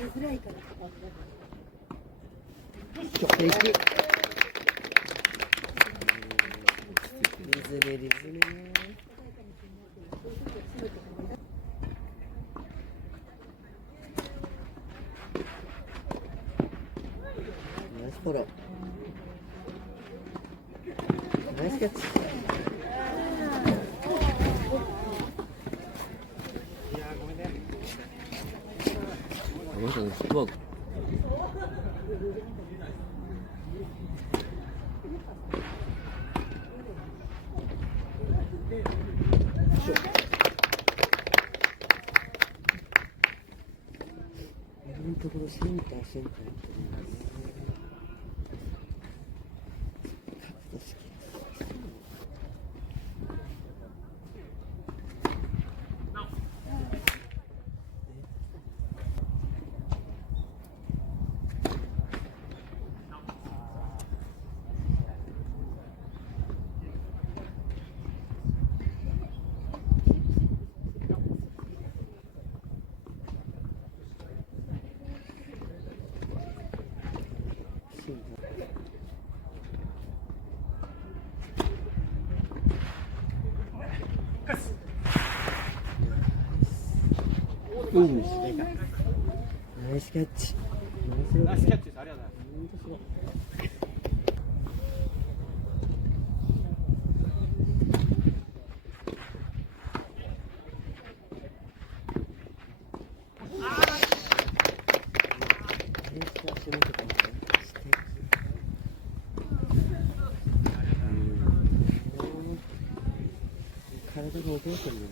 リズムリズム。ナイスフォロー。ナイスキャッチ。あの人のフットワーク。今のところセンターやってるんだね。角度好き。ナイスキャッチ。ナイスキャッチです。ありがとうございます。体が覚えてるよね。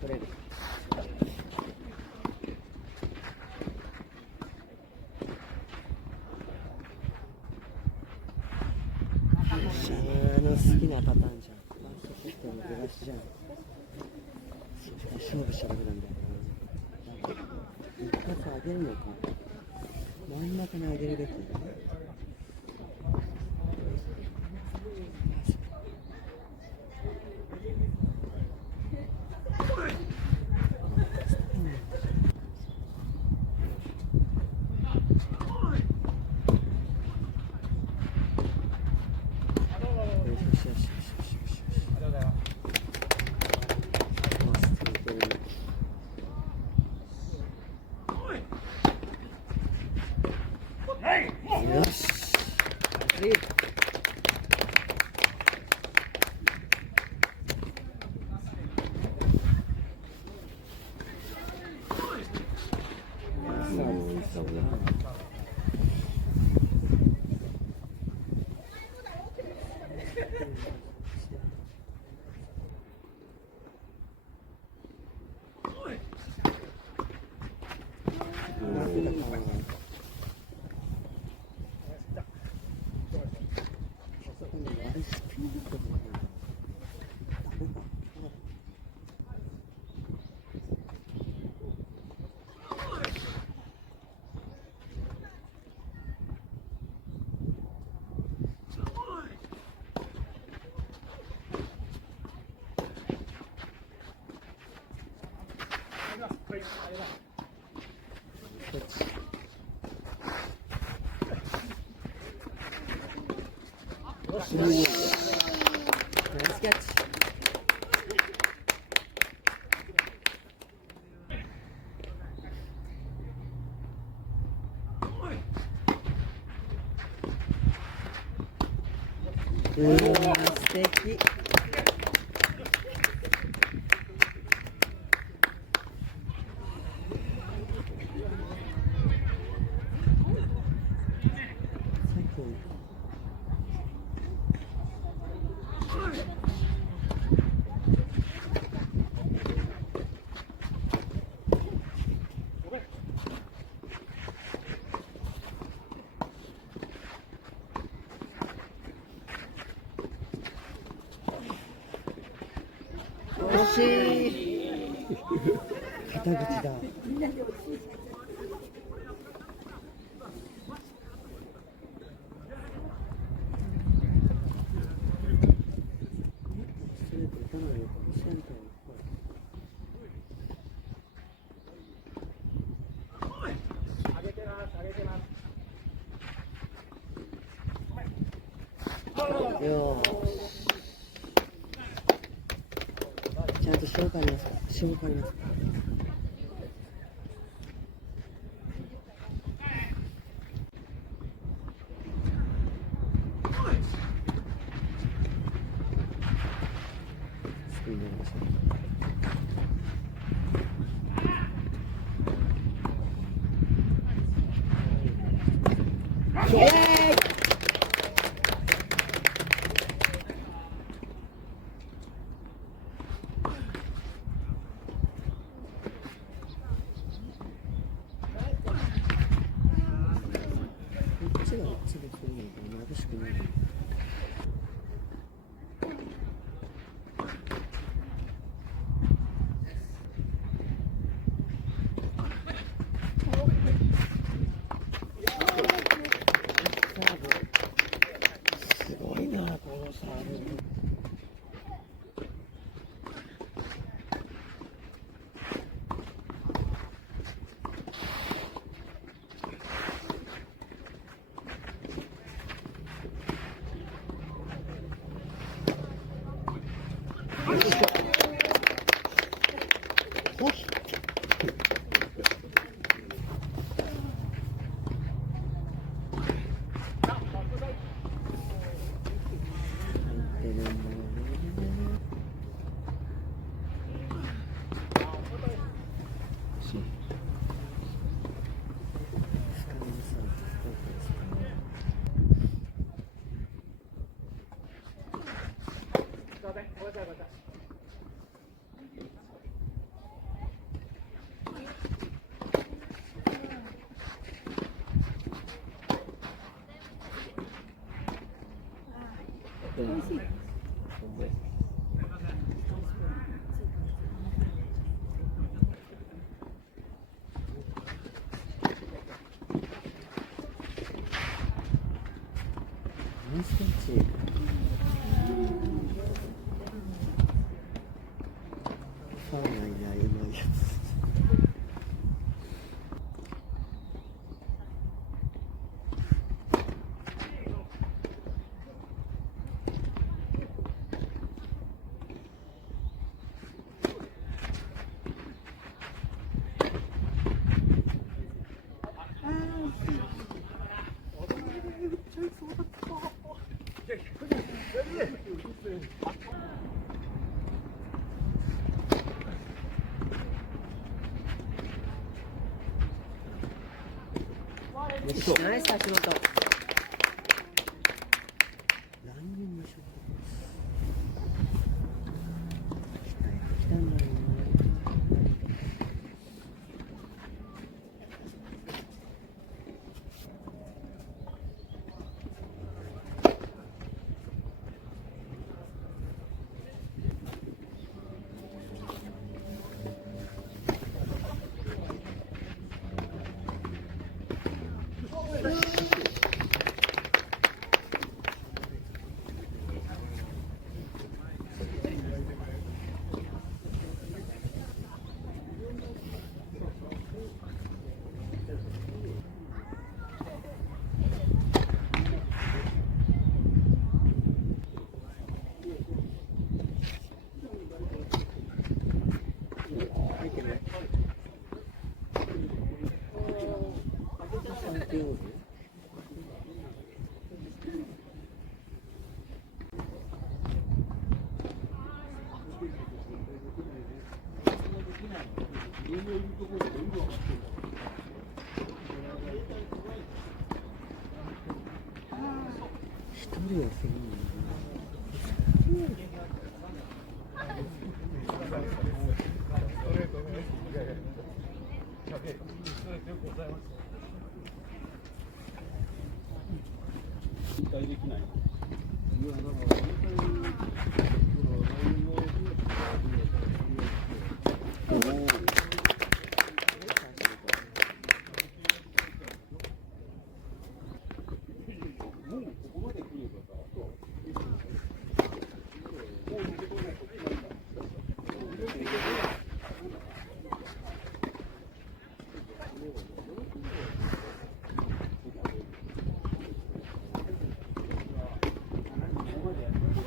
取れる。好きなパターンじゃん。ファーストセットの出だしじゃん。勝負しちゃダメなんだよな。一発上げるのか。真ん中に上げるべき。よし。ナイスキャッチ。素敵。惜しい。肩口だ。よーちゃんと消化にますか消化にますかスピードが違うイエーイこっちがこっちで来るのか眩しくない。すごいな、このサーブ。ナイスキャッチ。ファウルないな、うまいやつ。ナイス橋本。ランニングショット。来たんだろうな。一人はすごいな。期待できない。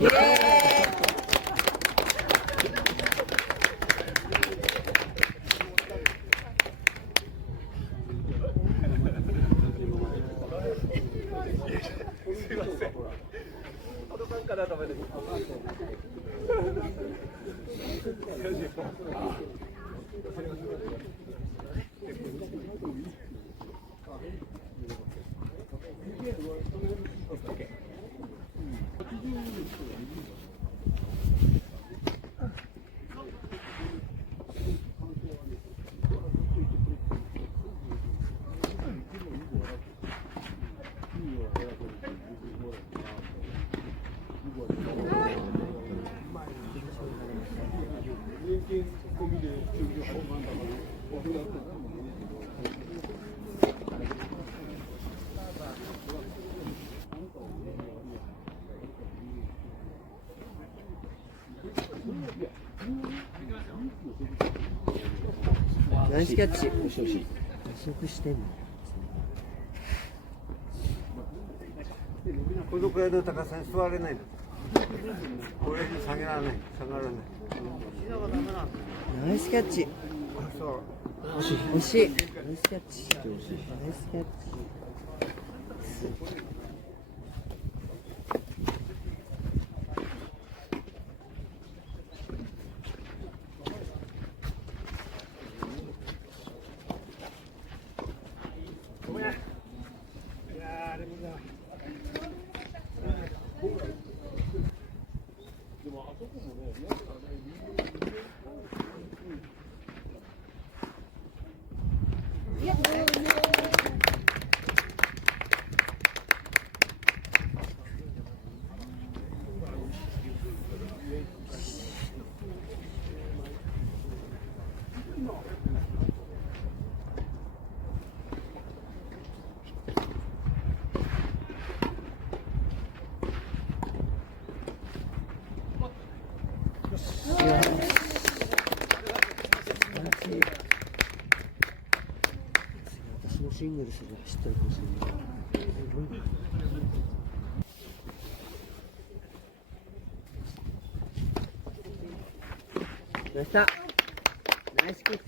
イエーイ。ナイスキャッチ。よしよし。加速してんの。このくらいの高さに座れないの。これに下がらない。ナイスキャッチ。そう。惜しい。ナイスキャッチ。ナイスキャッチ。私もシングルスで走ってるかもしれない。ナイスタナイスキック。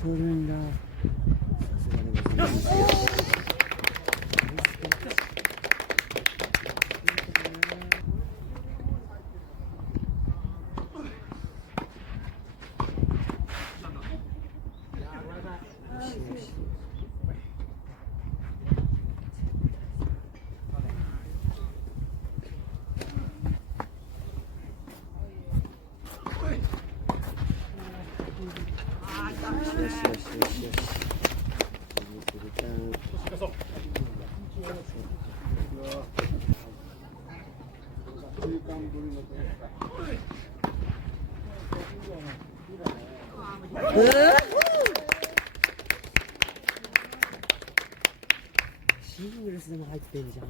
取るんだ。さすがでございます。シングルスでも入ってんじゃん。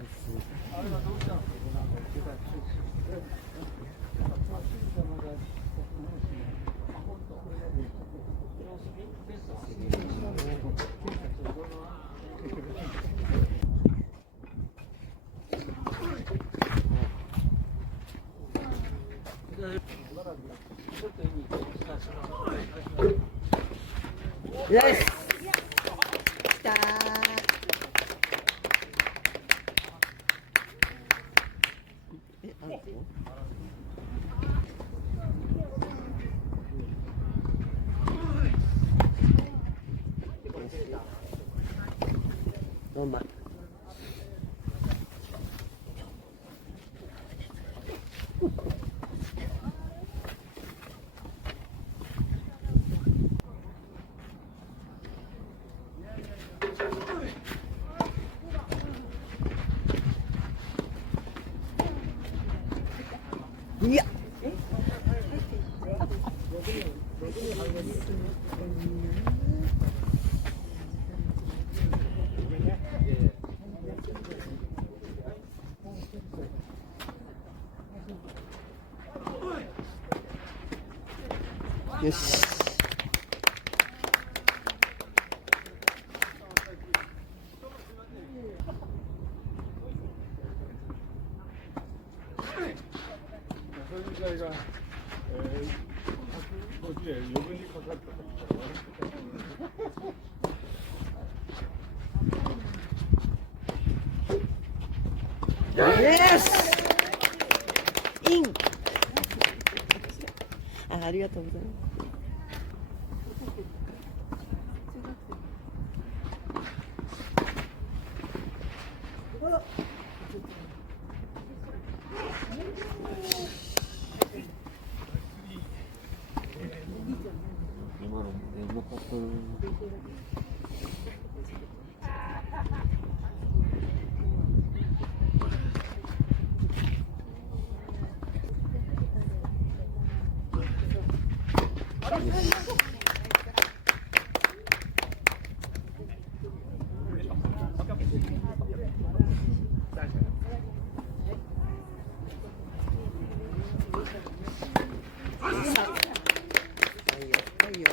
よし、来たー。アウト？4番。いや。よし。それ自体が、こっちで余分にかかったから笑ってた。イエス。イン。ありがとうございます。今のもね、うまかったな。いいよ。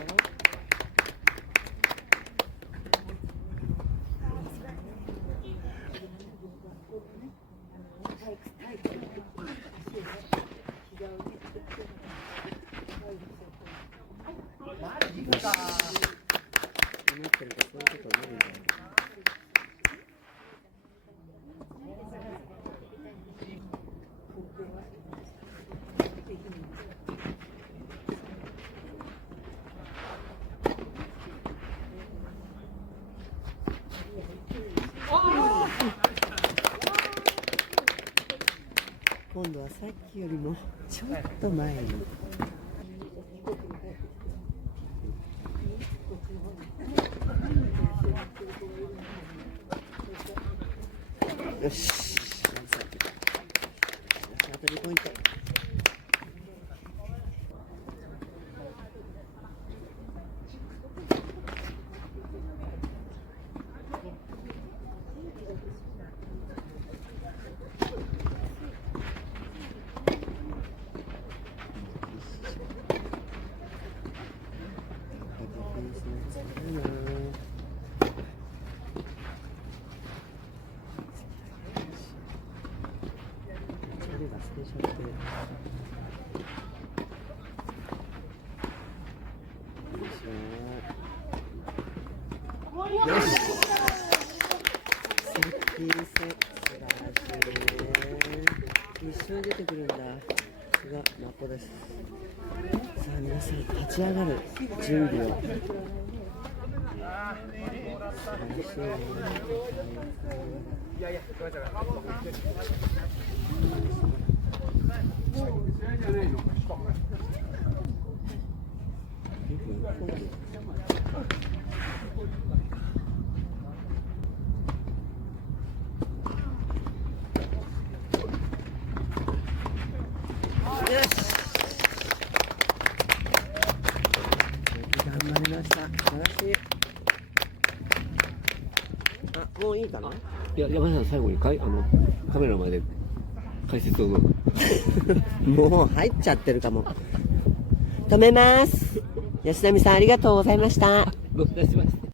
思ってるとそういうことになるんだよ。今度はさっきよりもちょっと前に。よし。あと2ポイント。よし。接近戦、素晴らしいね。一緒に出てくるんだ。さすがマポです。さあ皆さん立ち上がる準備を。素晴らしいね。頑張りました。素晴らしい。あ、もういいかな。いや、山下さん、最後にカメラの前で解説をどうぞ。もう入っちゃってるかも。止めます。吉波さんありがとうございました。ご無礼しました。